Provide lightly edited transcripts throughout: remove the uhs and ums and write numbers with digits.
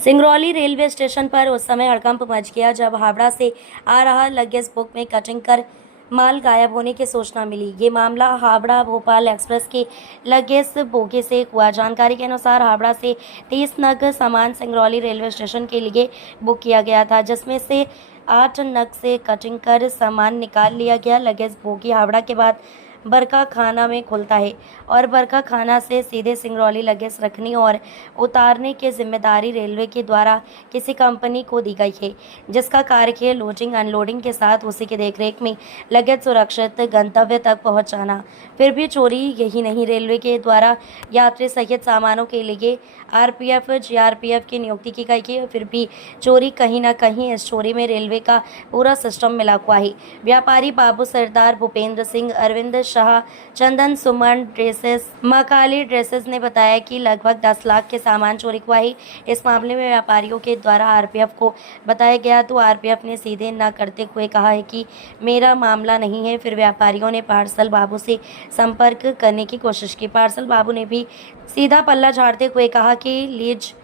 Singrauli railway station पर उस समय हड़कंप मच गया जब हावड़ा से आ रहा लगेज बुक में कटिंग कर माल गायब होने की सूचना मिली। ये मामला हावड़ा भोपाल एक्सप्रेस के लगेज बोगी से हुआ। जानकारी के अनुसार हावड़ा से 30 नग सामान सिंगरौली रेलवे स्टेशन के लिए बुक किया गया था, जिसमें से 8 नग से कटिंग कर सामान निकाल लिया गया। लगेज बोगी हावड़ा के बाद बरका खाना में खुलता है और बरका खाना से सीधे सिंगरौली लगेज रखने और उतारने की जिम्मेदारी रेलवे के द्वारा किसी कंपनी को दी गई है, जिसका कार्य है लोडिंग अनलोडिंग के साथ उसी की देखरेख में लगेज सुरक्षित गंतव्य तक पहुंचाना। फिर भी चोरी यही नहीं, रेलवे के द्वारा यात्री सहित सामानों के लिए आरपीएफ जीआरपीएफ की नियुक्ति की गई है। फिर भी चोरी कहीं न कहीं इस चोरी में रेलवे का पूरा सिस्टम मिला हुआ है। व्यापारी बाबू सरदार, भूपेंद्र सिंह, अरविंद शाह, चंदन सुमन ड्रेसेस, मकाली ड्रेसेस ने बताया कि लगभग 10 लाख के सामान चोरी हुआ है। इस मामले में व्यापारियों के द्वारा आरपीएफ को बताया गया तो आरपीएफ ने सीधे न करते हुए कहा है कि मेरा मामला नहीं है। फिर व्यापारियों ने पार्सल बाबू से संपर्क करने की कोशिश की। पार्सल बाबू ने भी सीधा पल्ला झाड़ते हुए कहा कि लीज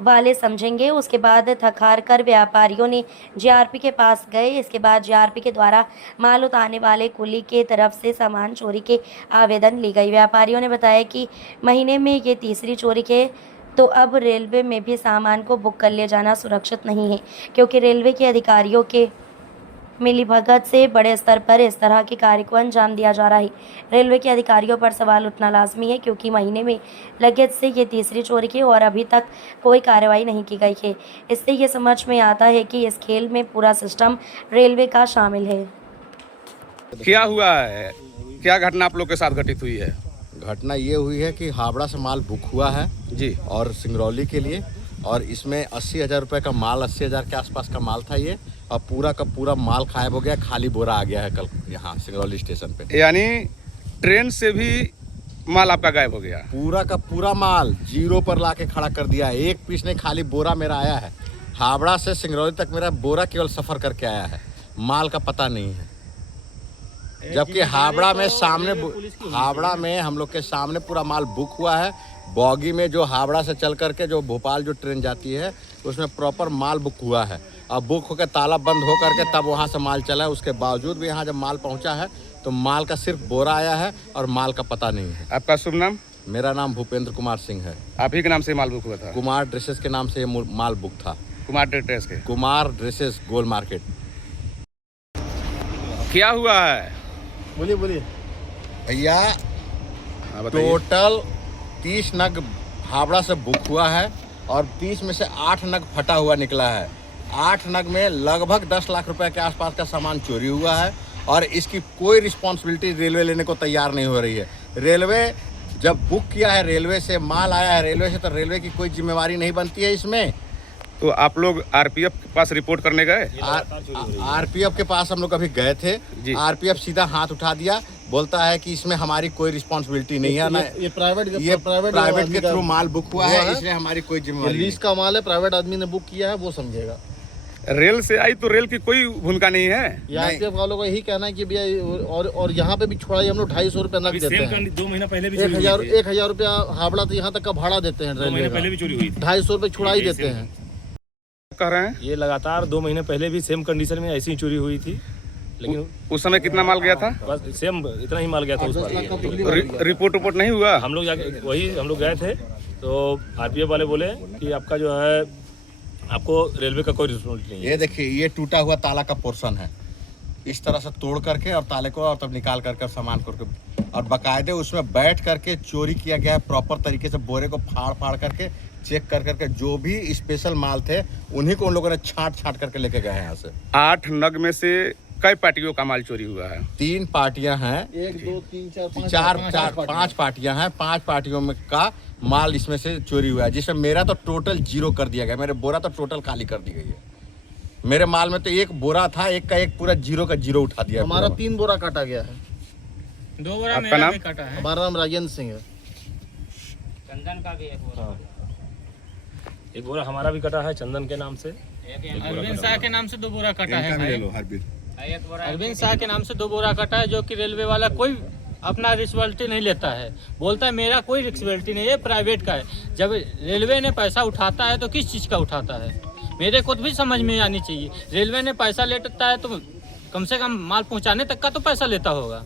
वाले समझेंगे। उसके बाद थक-हार कर व्यापारियों ने जीआरपी के पास गए। इसके बाद जीआरपी के द्वारा माल उतारने वाले कुली के तरफ से सामान चोरी के आवेदन ली गई। व्यापारियों ने बताया कि महीने में ये तीसरी चोरी है, तो अब रेलवे में भी सामान को बुक कर ले जाना सुरक्षित नहीं है, क्योंकि रेलवे के अधिकारियों के मिलीभगत से बड़े स्तर पर इस तरह के कार्य को अंजाम दिया जा रहा है। रेलवे के अधिकारियों पर सवाल उठना लाजमी है, क्योंकि महीने में लगेज से ये तीसरी चोरी की और अभी तक कोई कार्रवाई नहीं की गई है। इससे ये समझ में आता है कि इस खेल में पूरा सिस्टम रेलवे का शामिल है। क्या हुआ है, क्या घटना आप लोग के साथ घटित हुई है? घटना ये हुई है कि हावड़ा से माल बुक हुआ है जी, और सिंगरौली के लिए, और इसमें 80,000 रुपये का माल, 80,000 के आसपास का माल था ये, और पूरा का पूरा माल गायब हो गया। खाली बोरा आ गया है कल यहाँ सिंगरौली स्टेशन पे। यानी ट्रेन से भी माल आपका गायब हो गया? पूरा का पूरा माल जीरो पर लाके खड़ा कर दिया है। एक पीस नहीं, खाली बोरा मेरा आया है। हावड़ा से सिंगरौली तक मेरा बोरा केवल सफ़र करके आया है, माल का पता नहीं है। जबकि हावड़ा में हम लोग के सामने पूरा माल बुक हुआ है। बॉगी में जो हावड़ा से चल करके जो भोपाल जो ट्रेन जाती है, उसमें प्रॉपर माल बुक हुआ है। अब बुक होकर ताला बंद हो करके तब वहाँ से माल चला है। उसके बावजूद भी यहाँ जब माल पहुँचा है तो माल का सिर्फ बोरा आया है और माल का पता नहीं है। आपका शुभ नाम? मेरा नाम भूपेंद्र कुमार सिंह है। आप ही के नाम से माल बुक हुआ था? कुमार ड्रेसेस के नाम से ये माल बुक था। कुमार ड्रेसेस के? कुमार ड्रेसेस, गोल मार्केट। क्या हुआ है? बोलिए भैया। टोटल 30 नग हावड़ा से बुक हुआ है और 30 में से 8 नग फटा हुआ निकला है। 8 नग में लगभग 10 लाख रुपए के आसपास का सामान चोरी हुआ है और इसकी कोई रिस्पॉन्सिबिलिटी रेलवे लेने को तैयार नहीं हो रही है। रेलवे जब बुक किया है, रेलवे से माल आया है रेलवे से, तो रेलवे की कोई जिम्मेवारी नहीं बनती है इसमें। तो आप लोग आरपीएफ के पास रिपोर्ट करने गए? आरपीएफ के पास हम लोग अभी गए थे। आरपीएफ सीधा हाथ उठा दिया, बोलता है कि इसमें हमारी कोई रिस्पॉन्सिबिलिटी नहीं है। ना ये प्राइवेट के थ्रू माल बुक हुआ है, इसलिए हमारी कोई जिम्मेवारी नहीं। लीज का माल है, प्राइवेट आदमी ने बुक किया है, वो समझेगा। रेल से आई तो रेल की कोई भूमिका नहीं है। आरपीएफ वालों का यही कहना है कि भैया, और यहाँ पे भी छोड़ाई हम लोग 250 रुपया नक देते हैं। 2 महीना पहले भी 1,000 रुपया हावड़ा तो यहाँ तक का भाड़ा देते हैं। 2 महीने पहले भी चोरी हुई थी। 250 रुपये छुड़ाई देते हैं। कह रहे हैं ये लगातार 2 महीने पहले भी सेम कंडीशन में ऐसी ही चोरी हुई थी, लेकिन उस समय कितना माल गया था? बस सेम इतना ही माल गया था उस बार। रिपोर्ट नहीं हुआ? हम लोग जाके हम लोग गए थे तो आरपीएफ वाले बोले कि आपका जो है, आपको रेलवे का कोई रिस्पॉन्सिबिलिटी नहीं है। ये देखिए, ये टूटा हुआ ताला का पोर्शन है। इस तरह से तोड़ करके और ताले को और तब निकाल करके सामान करके, और बाकायदे उसमें बैठ करके चोरी किया गया है। प्रॉपर तरीके से बोरे को फाड़ करके चेक कर करके जो भी स्पेशल माल थे उन्हीं को उन लोगों ने छाट करके लेके गए हैं यहाँ से। 8 नग में से कई पार्टियों का माल चोरी हुआ है? 3 पार्टियां हैं। 1 2 3 4 5 पार्टियां हैं। 5 पार्टियों में का माल इसमें से चोरी हुआ है, जिसमें मेरा तो टोटल जीरो कर दिया गया। मेरे बोरा तो टोटल खाली कर दी गई है। मेरे माल में तो 1 बोरा था, एक का एक पूरा जीरो का जीरो उठा दिया। हमारा 3 बोरा काटा गया है। 2 बोरा आपका नाम? काटा है। हमारा नाम राजेंद्र सिंह है। चंदन का भी एक बोरा हमारा भी कटा है, चंदन के नाम से। अरविंद शाह के नाम से 2 बोरा कटा है। ले लो, अरविंद शाह के नाम से 2 बोरा कटा है, जो कि रेलवे वाला कोई अपना रिस्पॉन्सिबिलिटी नहीं लेता है, बोलता है मेरा कोई रिस्पॉन्सिबिलिटी नहीं है, प्राइवेट का है। जब रेलवे ने पैसा उठाता है तो किस चीज़ का उठाता है, मेरे को भी समझ में आनी चाहिए। रेलवे ने पैसा लेता है तो कम से कम माल पहुंचाने तक का तो पैसा लेता होगा,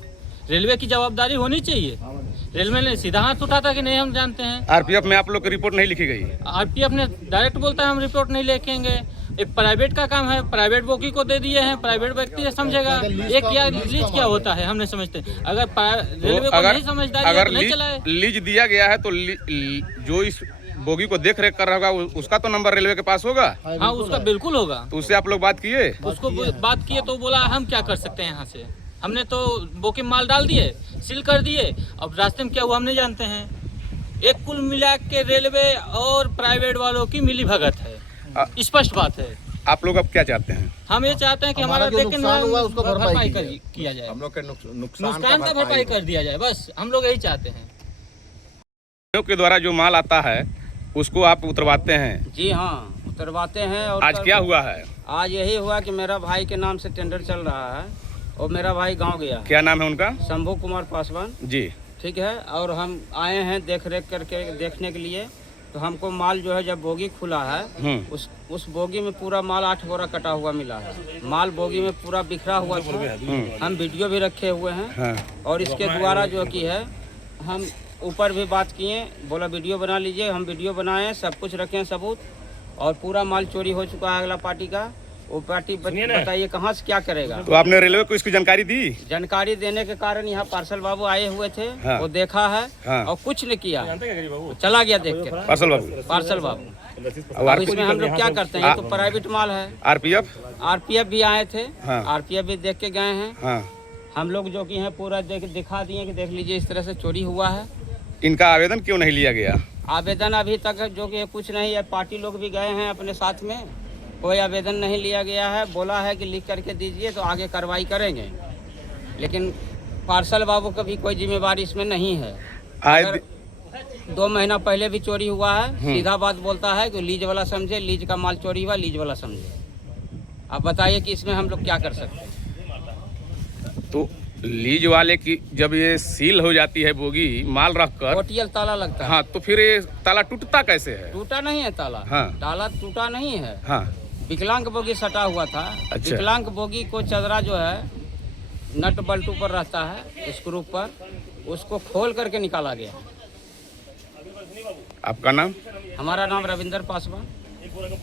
रेलवे की जवाबदारी होनी चाहिए। रेलवे ने सीधा हाथ उठाता कि नहीं हम जानते हैं। आरपीएफ में आप लोग की रिपोर्ट नहीं लिखी गई? आरपीएफ ने डायरेक्ट बोलता है हम रिपोर्ट नहीं लिखेंगे, एक प्राइवेट का काम है, प्राइवेट बोगी को दे दिए हैं, प्राइवेट व्यक्ति समझेगा। ये क्या लीज क्या होता है हम नहीं समझते। अगर रेलवे को नहीं समझदारी है तो नहीं चलाए। लीज दिया गया है तो जो इस बोगी को देख रेख कर रहा होगा उसका तो नंबर रेलवे के पास होगा। हाँ उसका बिल्कुल होगा। तो उससे आप लोग बात किए? उसको बात किए तो बोला हम क्या कर सकते हैं, यहाँ से हमने तो बोगी माल डाल दिए, सील कर दिए, अब रास्ते में क्या हुआ हम नहीं जानते हैं। एक कुल मिला के रेलवे और प्राइवेट वालों की मिली भगत है, स्पष्ट बात है। आप लोग अब क्या चाहते हैं? हम ये चाहते हैं कि हमारा जो नुकसान हुआ उसको भरपाई किया जाए, हम लोग के नुकसान का भरपाई कर दिया जाए, बस हम लोग यही चाहते हैं। के द्वारा जो माल आता है उसको आप उतरवाते हैं? जी हाँ, उतरवाते हैं। और आज क्या हुआ है? आज यही हुआ कि मेरा भाई के नाम से टेंडर चल रहा है और मेरा भाई गांव गया। क्या नाम है उनका? शंभू कुमार पासवान जी। ठीक है। और हम आए हैं देख रेख करके देखने के लिए, तो हमको माल जो है जब बोगी खुला है उस बोगी में पूरा माल 8 बोरा कटा हुआ मिला है। माल बोगी में पूरा बिखरा हुआ था। हम वीडियो भी रखे हुए हैं। हाँ। और इसके द्वारा जो कि है हम ऊपर भी बात किए, बोला वीडियो बना लीजिए, हम वीडियो बनाए, सब कुछ रखे सबूत। और पूरा माल चोरी हो चुका है अगला पार्टी का। वो पार्टी बताइए कहाँ से क्या करेगा। तो आपने रेलवे को इसकी जानकारी दी? जानकारी देने के कारण यहाँ पार्सल बाबू आए हुए थे। हाँ। वो देखा है। हाँ। और कुछ नहीं किया, चला गया देख के। पार्सल बाबू? पार्सल बाबू। अब इसमें हम लोग क्या करते हैं, ये तो प्राइवेट माल है। आरपीएफ भी आए थे। हाँ। आरपीएफ भी देख के गए हैं। हाँ। हम लोग जो कि है पूरा दिखा दिए कि देख लीजिए इस तरह से चोरी हुआ है। इनका आवेदन क्यों नहीं लिया गया? आवेदन अभी तक जो कि कुछ नहीं है, पार्टी लोग भी गए हैं अपने साथ में, कोई आवेदन नहीं लिया गया है। बोला है कि लिख करके दीजिए तो आगे कार्रवाई करेंगे, लेकिन पार्सल बाबू का भी कोई जिम्मेवारी इसमें नहीं है। अगर 2 महीना पहले भी चोरी हुआ है, सीधा बात बोलता है कि लीज वाला समझे, लीज का माल चोरी हुआ, लीज वाला समझे। आप बताइए कि इसमें हम लोग क्या कर सकते हैं। तो लीज वाले की जब ये सील हो जाती है बोगी माल रख कर, ओटीएल ताला लगता है। हाँ, तो फिर ये ताला टूटता कैसे है? टूटा नहीं है ताला। हाँ। ताला टूटा नहीं है। हाँ। विकलांग बोगी सटा हुआ था। अच्छा। विकलांग बोगी को चदरा जो है नट बल्टू पर रहता है, स्क्रू पर, उसको खोल करके निकाला गया। आपका नाम? हमारा नाम रविंदर पासवान।